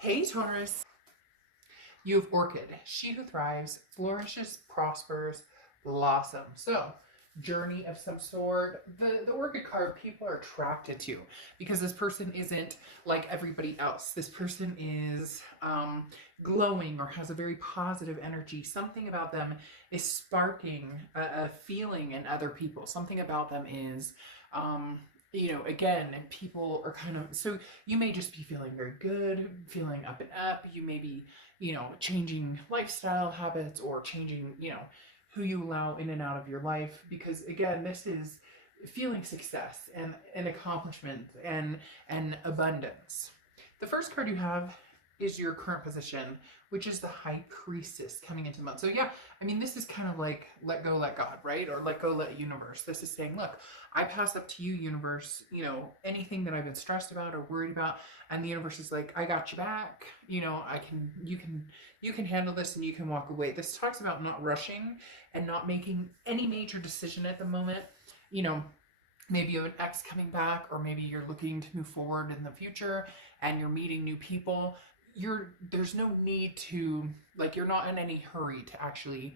Hey Taurus, you have Orchid. She who thrives, flourishes, prospers, blossoms. So, journey of some sort. The Orchid card people are attracted to because this person isn't like everybody else. This person is glowing or has a very positive energy. Something about them is sparking a feeling in other people. Something about them is again, and people are kind of, so you may just be feeling very good, feeling up and up. You may be, changing lifestyle habits or changing, who you allow in and out of your life. Because again, this is feeling success and accomplishment and abundance. The first card you have is your current position, which is the High Priestess coming into the month. So yeah, I mean, this is kind of like let go, let God, right? Or let go, let universe. This is saying, look, I pass up to you, universe, anything that I've been stressed about or worried about. And the universe is like, I got you back. You can handle this and you can walk away. This talks about not rushing and not making any major decision at the moment. Maybe you have an ex coming back, or maybe you're looking to move forward in the future and you're meeting new people. There's no need to, like, you're not in any hurry to actually,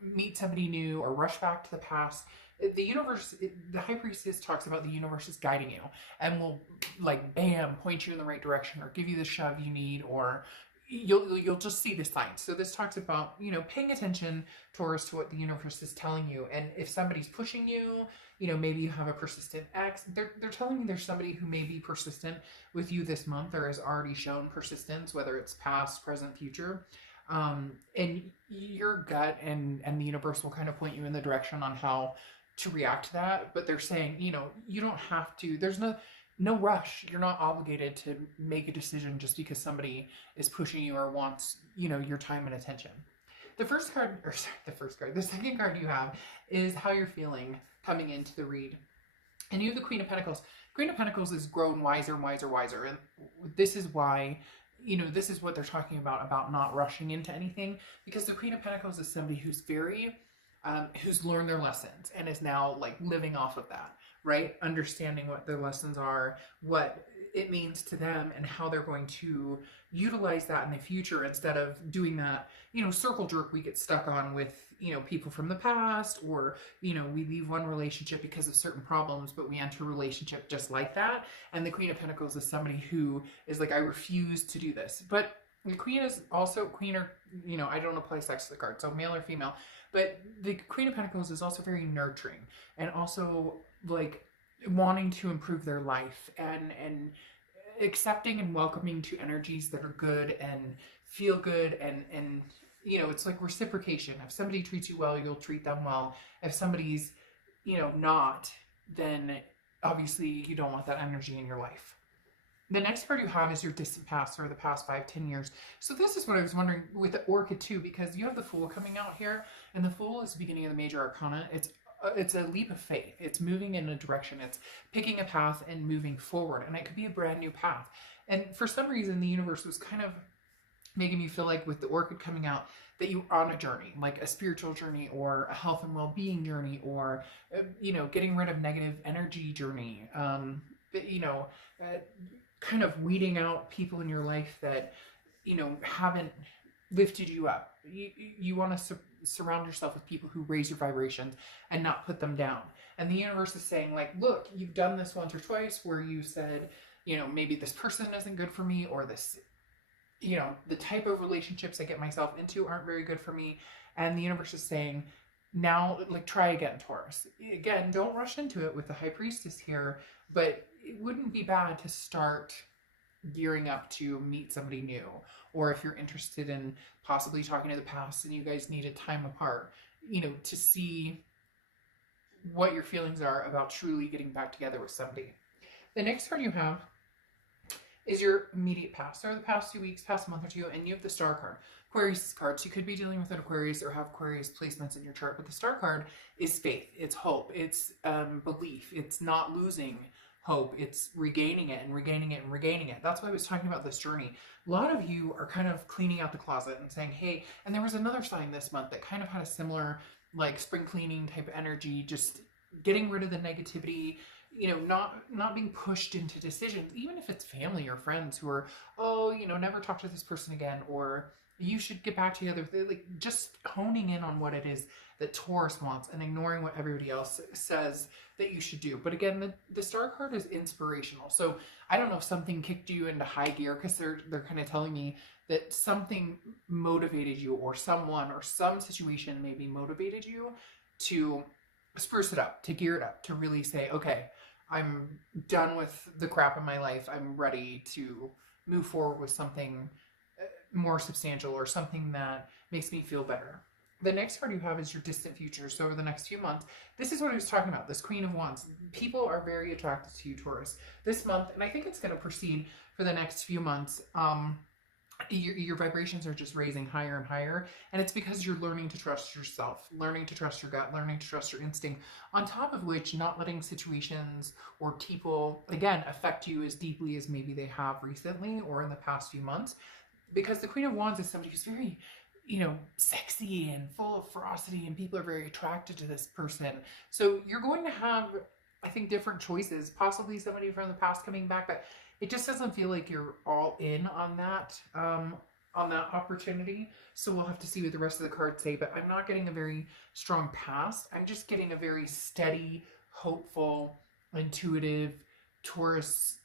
meet somebody new or rush back to the past. The universe, the High Priestess talks about the universe is guiding you and will, like, bam, point you in the right direction or give you the shove you need, or you'll just see the signs. So this talks about, paying attention, Taurus, to what the universe is telling you. And if somebody's pushing you, maybe you have a persistent ex, they're telling me there's somebody who may be persistent with you this month or has already shown persistence, whether it's past, present, future. And your gut and the universe will kind of point you in the direction on how to react to that. But they're saying, you don't have to, there's no rush. You're not obligated to make a decision just because somebody is pushing you or wants, your time and attention. The second card you have is how you're feeling coming into the read. And you have the Queen of Pentacles. Queen of Pentacles is grown wiser, wiser, wiser. And this is why, this is what they're talking about not rushing into anything. Because the Queen of Pentacles is somebody who's who's learned their lessons and is now like living off of that, right? Understanding what their lessons are, what it means to them, and how they're going to utilize that in the future instead of doing that, circle jerk we get stuck on with, people from the past, or, we leave one relationship because of certain problems, but we enter a relationship just like that. And the Queen of Pentacles is somebody who is like, I refuse to do this. But the Queen is also I don't apply sex to the card, so male or female, but the Queen of Pentacles is also very nurturing and also like wanting to improve their life and accepting and welcoming to energies that are good and feel good and it's like reciprocation. If somebody treats you well, you'll treat them well. If somebody's not, then obviously you don't want that energy in your life. The next card you have is your distant past, or the past 5-10 years. So this is what I was wondering with the Orchid too, because you have the Fool coming out here, and the Fool is the beginning of the major arcana. It's a leap of faith. It's moving in a direction. It's picking a path and moving forward, and it could be a brand new path. And for some reason, the universe was kind of making me feel like with the Orchid coming out that you're on a journey, like a spiritual journey or a health and well-being journey, or getting rid of negative energy journey. Kind of weeding out people in your life that haven't lifted you up. You want to surround yourself with people who raise your vibrations and not put them down. And the universe is saying, like, look, you've done this once or twice where you said, maybe this person isn't good for me, or this, the type of relationships I get myself into aren't very good for me. And the universe is saying, now, like, try again, Taurus. Again, don't rush into it with the High Priestess here, but it wouldn't be bad to start gearing up to meet somebody new. Or if you're interested in possibly talking to the past and you guys need a time apart, to see what your feelings are about truly getting back together with somebody. The next card you have is your immediate past, or the past 2 weeks, past month or two, and you have the Star card. Aquarius cards, you could be dealing with an Aquarius or have Aquarius placements in your chart, but the Star card is faith, it's hope, it's belief, it's not losing hope, it's regaining it and regaining it and regaining it. That's why I was talking about this journey. A lot of you are kind of cleaning out the closet and saying, hey, and there was another sign this month that kind of had a similar like spring cleaning type energy, just getting rid of the negativity, not being pushed into decisions, even if it's family or friends who are, oh, never talk to this person again, or you should get back together. Like, just honing in on what it is that Taurus wants and ignoring what everybody else says that you should do. But again, the star card is inspirational. So I don't know if something kicked you into high gear, because they're kind of telling me that something motivated you, or someone or some situation maybe motivated you to spruce it up, to gear it up, to really say, okay, I'm done with the crap in my life. I'm ready to move forward with something more substantial, or something that makes me feel better. The next card you have is your distant future. So over the next few months, this is what I was talking about, this Queen of Wands. People are very attracted to you, Taurus, this month, and I think it's going to proceed for the next few months. Your vibrations are just raising higher and higher, and it's because you're learning to trust yourself, learning to trust your gut, learning to trust your instinct, on top of which not letting situations or people, again, affect you as deeply as maybe they have recently or in the past few months, because the Queen of Wands is somebody who's very, sexy and full of ferocity, and people are very attracted to this person. So you're going to have, I think, different choices, possibly somebody from the past coming back, but it just doesn't feel like you're all in on that opportunity. So we'll have to see what the rest of the cards say, but I'm not getting a very strong past. I'm just getting a very steady, hopeful, intuitive Taurus.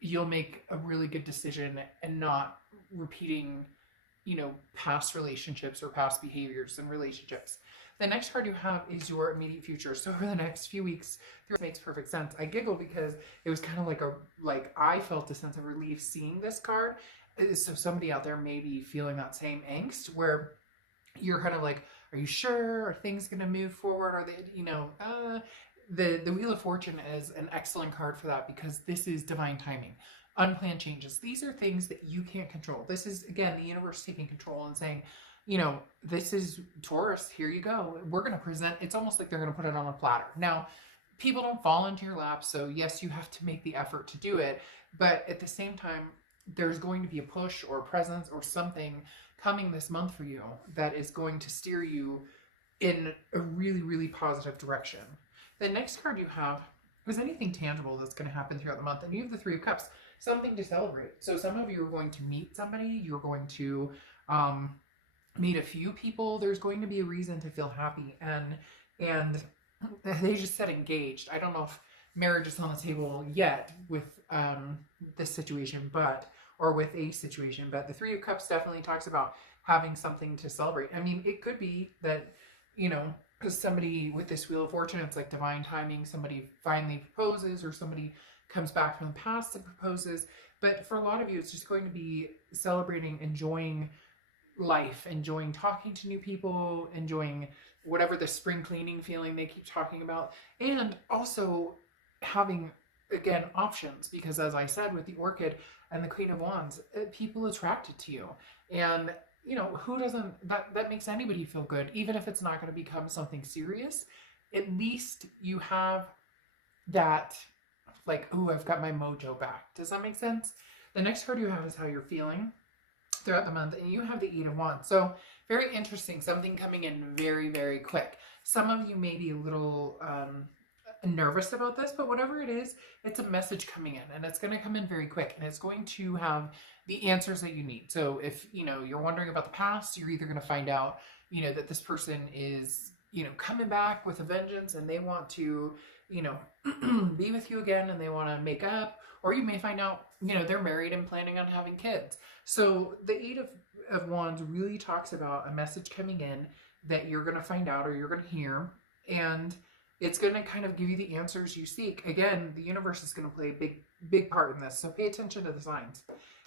You'll make a really good decision and not repeating, past relationships or past behaviors in relationships. The next card you have is your immediate future. So for the next few weeks, this makes perfect sense. I giggle because it was kind of like I felt a sense of relief seeing this card. So somebody out there may be feeling that same angst, where you're kind of like, are you sure? Are things going to move forward? Are they, the Wheel of Fortune is an excellent card for that, because this is divine timing. Unplanned changes. These are things that you can't control. This is, again, the universe taking control and saying, this is Taurus, here you go. We're going to present, it's almost like they're going to put it on a platter. Now, people don't fall into your lap, so yes, you have to make the effort to do it, but at the same time, there's going to be a push or a presence or something coming this month for you that is going to steer you in a really, really positive direction. The next card you have is anything tangible that's going to happen throughout the month, and you have the Three of Cups, something to celebrate. So some of you are going to meet somebody, you're going to meet a few people. There's going to be a reason to feel happy, and they just said engaged. I don't know if marriage is on the table yet with this situation, or with a situation, but the Three of Cups definitely talks about having something to celebrate. I mean, it could be that, somebody with this Wheel of Fortune, it's like divine timing, somebody finally proposes, or somebody comes back from the past and proposes. But for a lot of you, it's just going to be celebrating, enjoying life, enjoying talking to new people, enjoying whatever the spring cleaning feeling they keep talking about, and also having, again, options, because as I said, with the Orchid and the Queen of Wands, people attracted to you, and who doesn't, that makes anybody feel good, even if it's not going to become something serious. At least you have that, like, oh, I've got my mojo back. Does that make sense? The next card you have is how you're feeling throughout the month, and you have the Eight of Wands. So very interesting, something coming in very, very quick. Some of you may be a little nervous about this, but whatever it is, it's a message coming in, and it's going to come in very quick, and it's going to have the answers that you need. So if you're wondering about the past, you're either going to find out that this person is coming back with a vengeance, and they want to be with you again, and they want to make up, or you may find out they're married and planning on having kids. So the Eight of Wands really talks about a message coming in that you're going to find out, or you're going to hear, and it's going to kind of give you the answers you seek. Again, the universe is going to play a big part in this, so pay attention to the signs.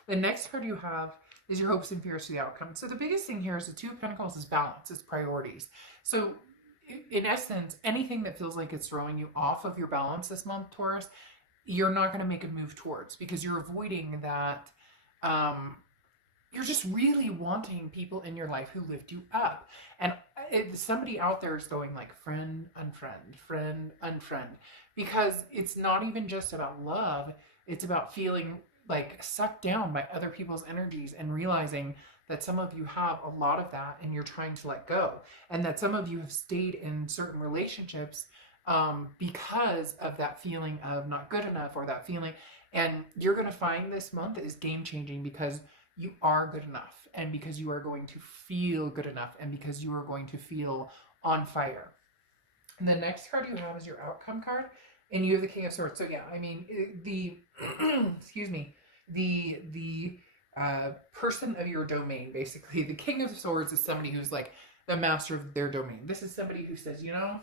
The next card you have is your hopes and fears for the outcome. So the biggest thing here is the Two of Pentacles is balance, it's priorities. So in essence, anything that feels like it's throwing you off of your balance this month, Taurus, you're not going to make a move towards, because you're avoiding that. You're just really wanting people in your life who lift you up. And somebody out there is going like, friend, unfriend, friend, unfriend. Because it's not even just about love. It's about feeling like sucked down by other people's energies, and realizing that some of you have a lot of that and you're trying to let go. And that some of you have stayed in certain relationships because of that feeling of not good enough, or that feeling. And you're going to find this month is game changing, because you are good enough, and because you are going to feel good enough, and because you are going to feel on fire. And the next card you have is your outcome card, and you have the King of Swords. So yeah, I mean, the excuse me, the person of your domain, basically. The King of Swords is somebody who's like the master of their domain. This is somebody who says, you know,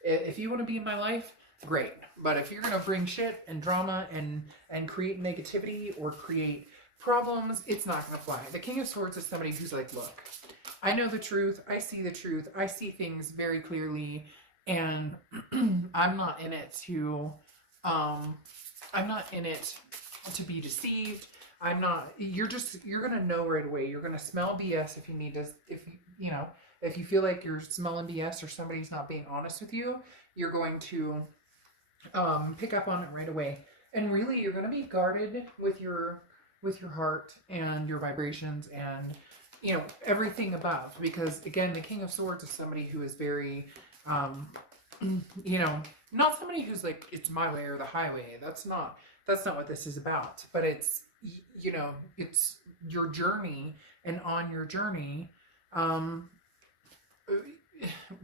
if you want to be in my life, great. But if you're gonna bring shit and drama and create negativity or create problems, it's not gonna fly. The King of Swords is somebody who's like, look, I know the truth, I see the truth, I see things very clearly, and I'm not in it to be deceived. You're gonna know right away. You're gonna smell BS if you need to, if you feel like you're smelling BS or somebody's not being honest with you, you're going to pick up on it right away. And really, you're going to be guarded with your heart and your vibrations and, you know, everything above. Because again, the King of Swords is somebody who is very, you know, not somebody who's like, it's my way or the highway. That's not what this is about. But it's, you know, it's your journey, and on your journey,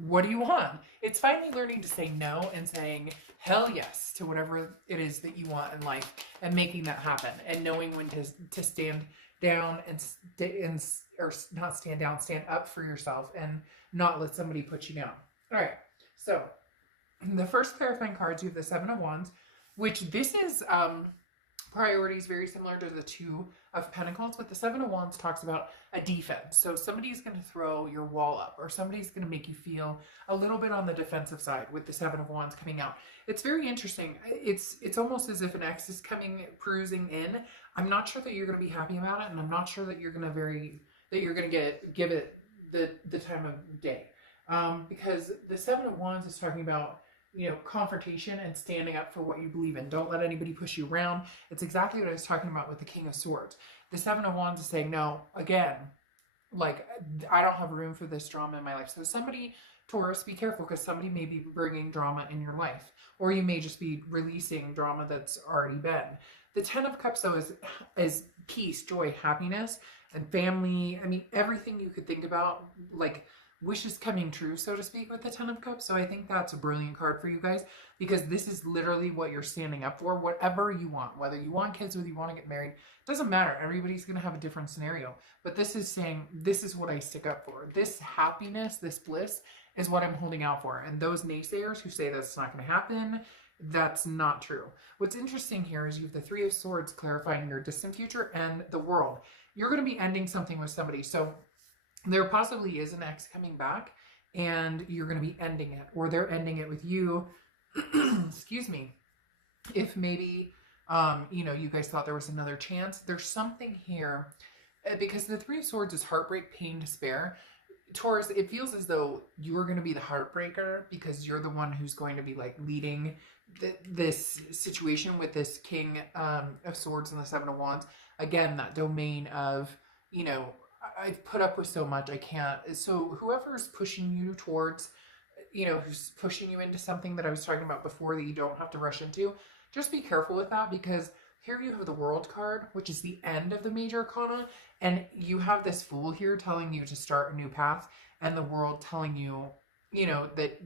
what do you want? It's finally learning to say no and saying hell yes to whatever it is that you want in life, and making that happen, and knowing when to stand down or not stand down, stand up for yourself, and not let somebody put you down. All right. So the first clarifying cards, you have the Seven of Wands, which this is priorities very similar to the Two of Pentacles, but the Seven of Wands talks about a defense. So somebody's going to throw your wall up, or somebody's going to make you feel a little bit on the defensive side with the Seven of Wands coming out. It's very interesting. It's almost as if an ex is coming cruising in. I'm not sure that you're going to be happy about it, and I'm not sure that you're going to give it the time of day, because the Seven of Wands is talking about, you know, confrontation and standing up for what you believe in. Don't let anybody push you around. It's exactly what I was talking about with the King of Swords. The Seven of Wands is saying, no, again, like, I don't have room for this drama in my life. So somebody, Taurus, be careful, because somebody may be bringing drama in your life, or you may just be releasing drama that's already been. The Ten of Cups, though, is peace, joy, happiness, and family. I mean, everything you could think about, like wishes coming true, so to speak, with the Ten of Cups. So I think that's a brilliant card for you guys, because this is literally what you're standing up for. Whatever you want, whether you want kids, whether you want to get married, doesn't matter. Everybody's going to have a different scenario, but this is saying, this is what I stick up for. This happiness, this bliss is what I'm holding out for. And those naysayers who say that's not going to happen, that's not true. What's interesting here is you have the Three of Swords clarifying your distant future, and the World. You're going to be ending something with somebody. So there possibly is an ex coming back, and you're going to be ending it, or they're ending it with you. Excuse me. If maybe, you know, you guys thought there was another chance, there's something here, because the Three of Swords is heartbreak, pain, despair. Taurus, it feels as though you are going to be the heartbreaker, because you're the one who's going to be like leading this situation with this King of Swords and the Seven of Wands. Again, that domain of, you know, I've put up with so much, I can't. So whoever's pushing you towards, you know, who's pushing you into something that I was talking about before that you don't have to rush into, just be careful with that, because here you have the World card, which is the end of the major arcana, and you have this Fool here telling you to start a new path, and the World telling you, you know, that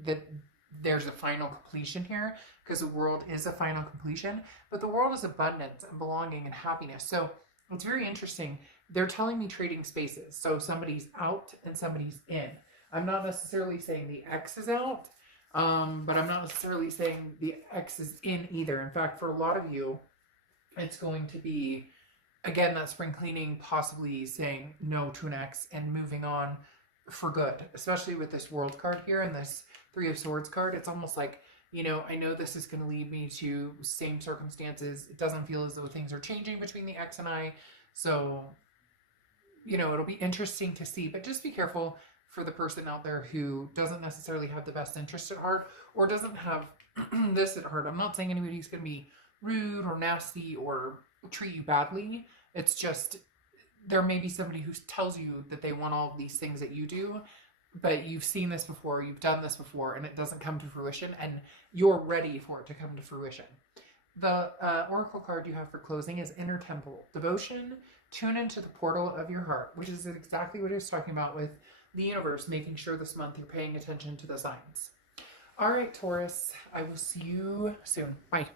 there's a final completion here, because the World is a final completion, but the World is abundance and belonging and happiness. So it's very interesting. They're telling me trading spaces. So somebody's out and somebody's in. I'm not necessarily saying the X is out, but I'm not necessarily saying the X is in either. In fact, for a lot of you, it's going to be, again, that spring cleaning, possibly saying no to an X and moving on for good, especially with this World card here and this Three of Swords card. It's almost like, you know, I know this is going to lead me to same circumstances. It doesn't feel as though things are changing between the X and I. So, you know, it'll be interesting to see, but just be careful for the person out there who doesn't necessarily have the best interest at heart, or doesn't have this at heart. I'm not saying anybody's going to be rude or nasty or treat you badly. It's just, there may be somebody who tells you that they want all of these things that you do, but you've seen this before, you've done this before, and it doesn't come to fruition, and you're ready for it to come to fruition. The oracle card you have for closing is Inner Temple. Devotion, tune into the portal of your heart, which is exactly what I was talking about with the universe, making sure this month you're paying attention to the signs. All right, Taurus, I will see you soon. Bye.